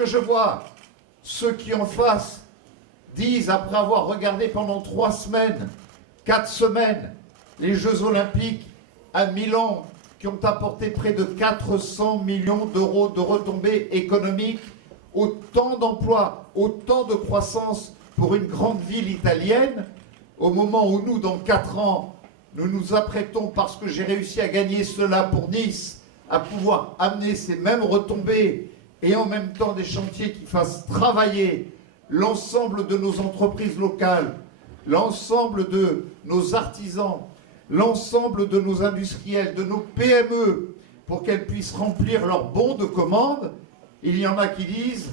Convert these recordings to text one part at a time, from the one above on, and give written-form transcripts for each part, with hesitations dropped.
lorsque je vois ceux qui en face disent, après avoir regardé pendant 3 semaines, 4 semaines, les Jeux Olympiques à Milan, qui ont apporté près de 400 millions d'euros de retombées économiques, autant d'emplois, autant de croissance pour une grande ville italienne, au moment où nous, dans 4 ans, nous nous apprêtons, parce que j'ai réussi à gagner cela pour Nice, à pouvoir amener ces mêmes retombées et en même temps des chantiers qui fassent travailler l'ensemble de nos entreprises locales, l'ensemble de nos artisans, l'ensemble de nos industriels, de nos PME, pour qu'elles puissent remplir leurs bons de commande. Il y en a qui disent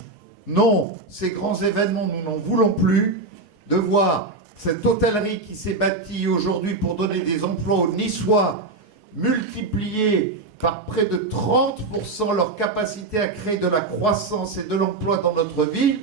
non, ces grands événements, nous n'en voulons plus. De voir cette hôtellerie qui s'est bâtie aujourd'hui pour donner des emplois aux Niçois, multiplier par près de 30% leur capacité à créer de la croissance et de l'emploi dans notre ville,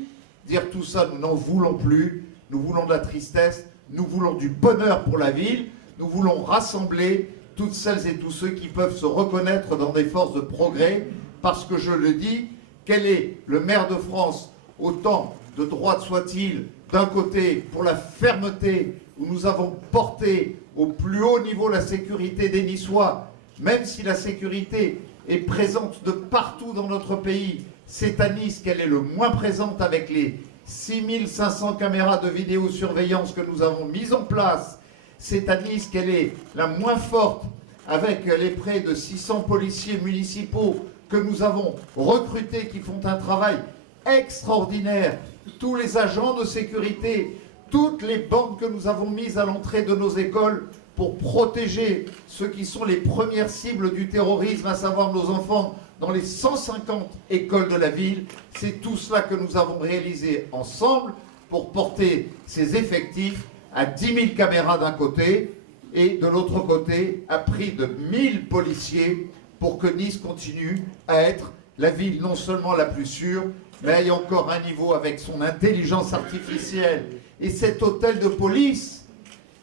dire tout ça, nous n'en voulons plus. Nous voulons de la tristesse, nous voulons du bonheur pour la ville, nous voulons rassembler toutes celles et tous ceux qui peuvent se reconnaître dans des forces de progrès, parce que je le dis, quel est le maire de France, autant de droite soit-il, d'un côté pour la fermeté, où nous avons porté au plus haut niveau la sécurité des Niçois, même si la sécurité est présente de partout dans notre pays, c'est à Nice qu'elle est le moins présente avec les 6500 caméras de vidéosurveillance que nous avons mises en place. C'est à Nice qu'elle est la moins forte avec les près de 600 policiers municipaux que nous avons recrutés qui font un travail extraordinaire. Tous les agents de sécurité, toutes les bandes que nous avons mises à l'entrée de nos écoles pour protéger ceux qui sont les premières cibles du terrorisme, à savoir nos enfants, dans les 150 écoles de la ville. C'est tout cela que nous avons réalisé ensemble pour porter ces effectifs à 10 000 caméras d'un côté et de l'autre côté à prix de 1000 policiers pour que Nice continue à être la ville non seulement la plus sûre, mais aille encore un niveau avec son intelligence artificielle. Et cet hôtel de police,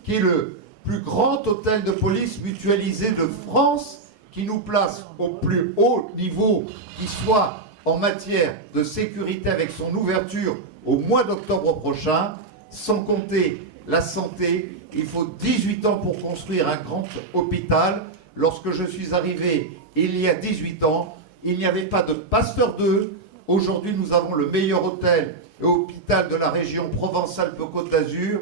qui est le plus grand hôtel de police mutualisé de France, qui nous place au plus haut niveau qui soit en matière de sécurité avec son ouverture au mois d'octobre prochain, sans compter la santé. Il faut 18 ans pour construire un grand hôpital. Lorsque je suis arrivé il y a 18 ans, il n'y avait pas de Pasteur 2. Aujourd'hui, nous avons le meilleur hôtel et hôpital de la région Provence-Alpes-Côte d'Azur,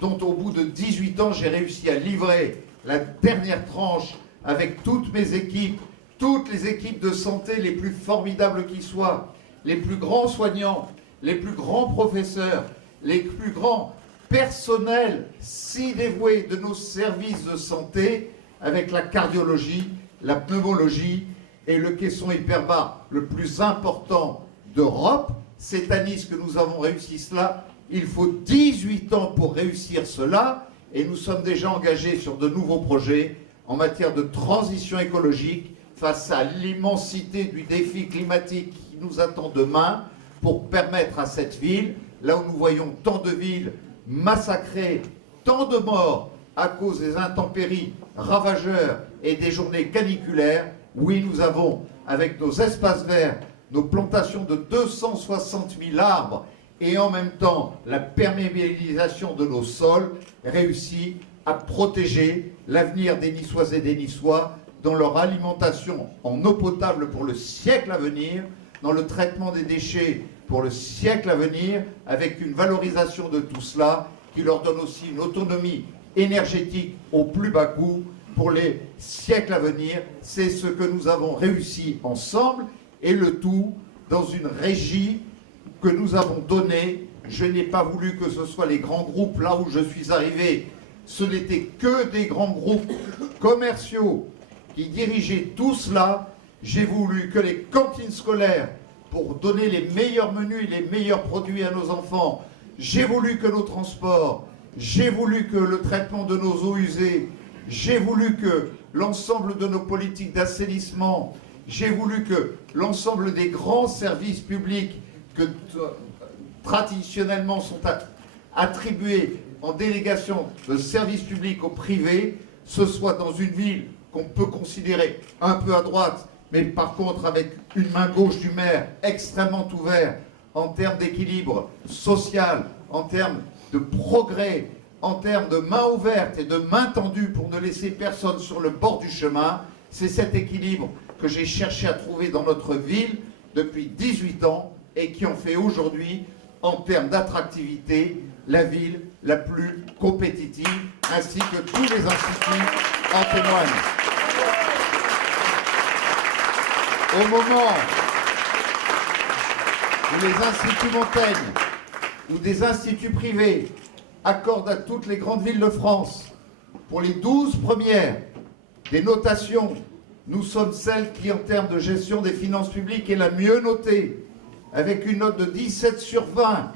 dont au bout de 18 ans, j'ai réussi à livrer la dernière tranche avec toutes mes équipes, toutes les équipes de santé les plus formidables qui soient, les plus grands soignants, les plus grands professeurs, les plus grands personnels si dévoués de nos services de santé, avec la cardiologie, la pneumologie et le caisson hyperbare le plus important d'Europe. C'est à Nice que nous avons réussi cela. Il faut 18 ans pour réussir cela, et nous sommes déjà engagés sur de nouveaux projets en matière de transition écologique face à l'immensité du défi climatique qui nous attend demain, pour permettre à cette ville, là où nous voyons tant de villes massacrées, tant de morts à cause des intempéries ravageurs et des journées caniculaires, oui, nous avons, avec nos espaces verts, nos plantations de 260 000 arbres et en même temps la perméabilisation de nos sols, réussi à protéger l'avenir des Niçoises et des Niçois dans leur alimentation en eau potable pour le siècle à venir, dans le traitement des déchets pour le siècle à venir, avec une valorisation de tout cela qui leur donne aussi une autonomie énergétique au plus bas coût pour les siècles à venir. C'est ce que nous avons réussi ensemble, et le tout dans une régie que nous avons donnée. Je n'ai pas voulu que ce soit les grands groupes. Là où je suis arrivé, ce n'était que des grands groupes commerciaux qui dirigeaient tout cela. J'ai voulu que les cantines scolaires, pour donner les meilleurs menus et les meilleurs produits à nos enfants, j'ai voulu que nos transports, j'ai voulu que le traitement de nos eaux usées, j'ai voulu que l'ensemble de nos politiques d'assainissement, j'ai voulu que l'ensemble des grands services publics que traditionnellement sont attribués en délégation de services publics au privé, ce soit dans une ville qu'on peut considérer un peu à droite, mais par contre avec une main gauche du maire extrêmement ouverte en termes d'équilibre social, en termes de progrès, en termes de main ouverte et de main tendue pour ne laisser personne sur le bord du chemin. C'est cet équilibre que j'ai cherché à trouver dans notre ville depuis 18 ans et qui en fait aujourd'hui, en termes d'attractivité, la ville la plus compétitive, ainsi que tous les instituts en témoignent. Au moment où les instituts Montaigne ou des instituts privés accordent à toutes les grandes villes de France, pour les 12 premières, des notations, nous sommes celle qui, en termes de gestion des finances publiques, est la mieux notée, avec une note de 17 sur 20,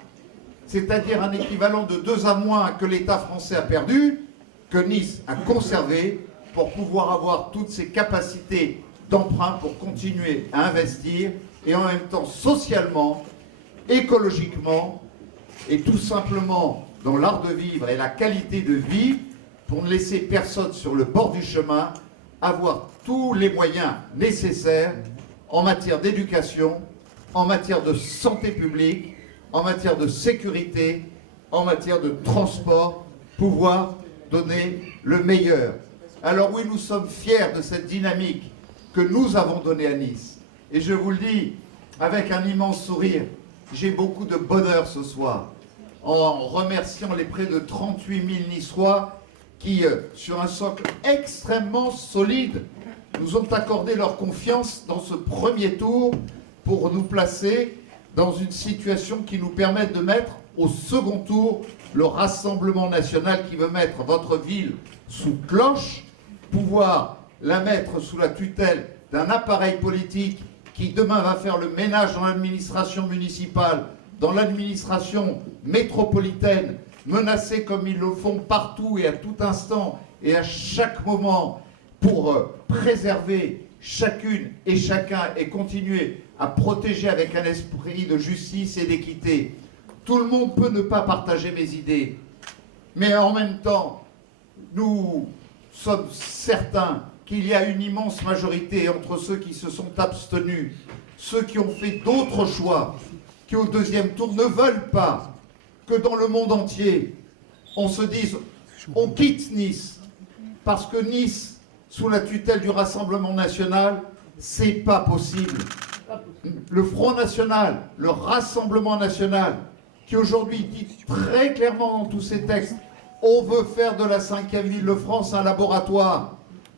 c'est-à-dire un équivalent de 2 à moins que l'État français a perdu, que Nice a conservé, pour pouvoir avoir toutes ses capacités d'emprunt pour continuer à investir, et en même temps socialement, écologiquement, et tout simplement dans l'art de vivre et la qualité de vie, pour ne laisser personne sur le bord du chemin, avoir tous les moyens nécessaires en matière d'éducation, en matière de santé publique, en matière de sécurité, en matière de transport, pouvoir donner le meilleur. Alors oui, nous sommes fiers de cette dynamique que nous avons donnée à Nice. Et je vous le dis avec un immense sourire, j'ai beaucoup de bonheur ce soir, en remerciant les près de 38 000 Niçois qui, sur un socle extrêmement solide, nous ont accordé leur confiance dans ce premier tour pour nous placer dans une situation qui nous permette de mettre au second tour le Rassemblement national qui veut mettre votre ville sous cloche, pouvoir la mettre sous la tutelle d'un appareil politique qui demain va faire le ménage dans l'administration municipale, dans l'administration métropolitaine, menacée comme ils le font partout et à tout instant et à chaque moment pour préserver chacune et chacun et continuer à protéger avec un esprit de justice et d'équité. Tout le monde peut ne pas partager mes idées, mais en même temps, nous sommes certains qu'il y a une immense majorité entre ceux qui se sont abstenus, ceux qui ont fait d'autres choix, qui au deuxième tour ne veulent pas que dans le monde entier, on se dise, on quitte Nice, parce que Nice, sous la tutelle du Rassemblement national, c'est pas possible. Le Front national, le Rassemblement national, qui aujourd'hui dit très clairement dans tous ses textes, on veut faire de la 5e ville de France un laboratoire.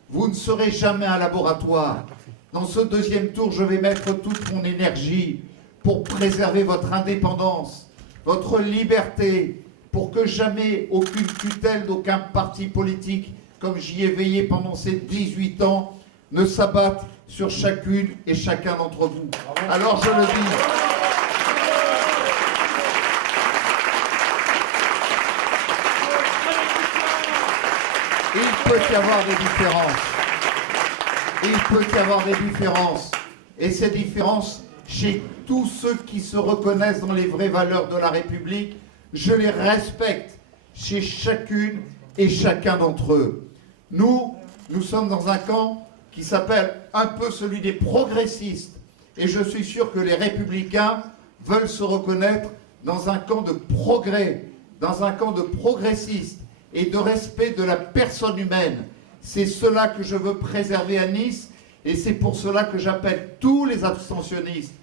Vous ne serez jamais un laboratoire. Dans ce deuxième tour, je vais mettre toute mon énergie pour préserver votre indépendance, votre liberté, pour que jamais aucune tutelle d'aucun parti politique, comme j'y ai veillé pendant ces 18 ans, ne s'abatte sur chacune et chacun d'entre vous. Alors je le dis. Il peut y avoir des différences. Il peut y avoir des différences. Et ces différences, chez tous ceux qui se reconnaissent dans les vraies valeurs de la République, je les respecte chez chacune et chacun d'entre eux. Nous sommes dans un camp qui s'appelle un peu celui des progressistes. Et je suis sûr que les républicains veulent se reconnaître dans un camp de progrès, dans un camp de progressistes et de respect de la personne humaine. C'est cela que je veux préserver à Nice et c'est pour cela que j'appelle tous les abstentionnistes,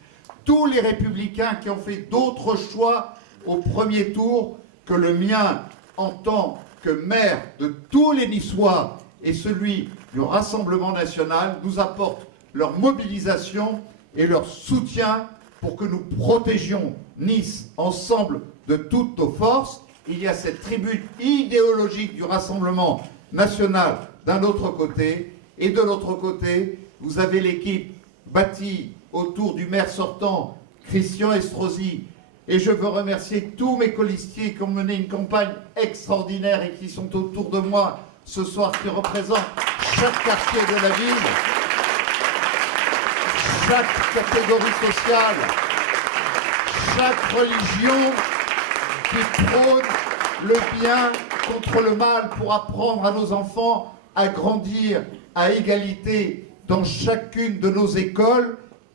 tous les républicains qui ont fait d'autres choix au premier tour que le mien en tant que maire de tous les Niçois et celui du Rassemblement national, nous apportent leur mobilisation et leur soutien pour que nous protégions Nice ensemble de toutes nos forces. Il y a cette tribune idéologique du Rassemblement national d'un autre côté, et de l'autre côté, vous avez l'équipe bâtie autour du maire sortant, Christian Estrosi, et je veux remercier tous mes colistiers qui ont mené une campagne extraordinaire et qui sont autour de moi ce soir, qui représentent chaque quartier de la ville, chaque catégorie sociale, chaque religion qui prône le bien contre le mal pour apprendre à nos enfants à grandir à égalité dans chacune de nos écoles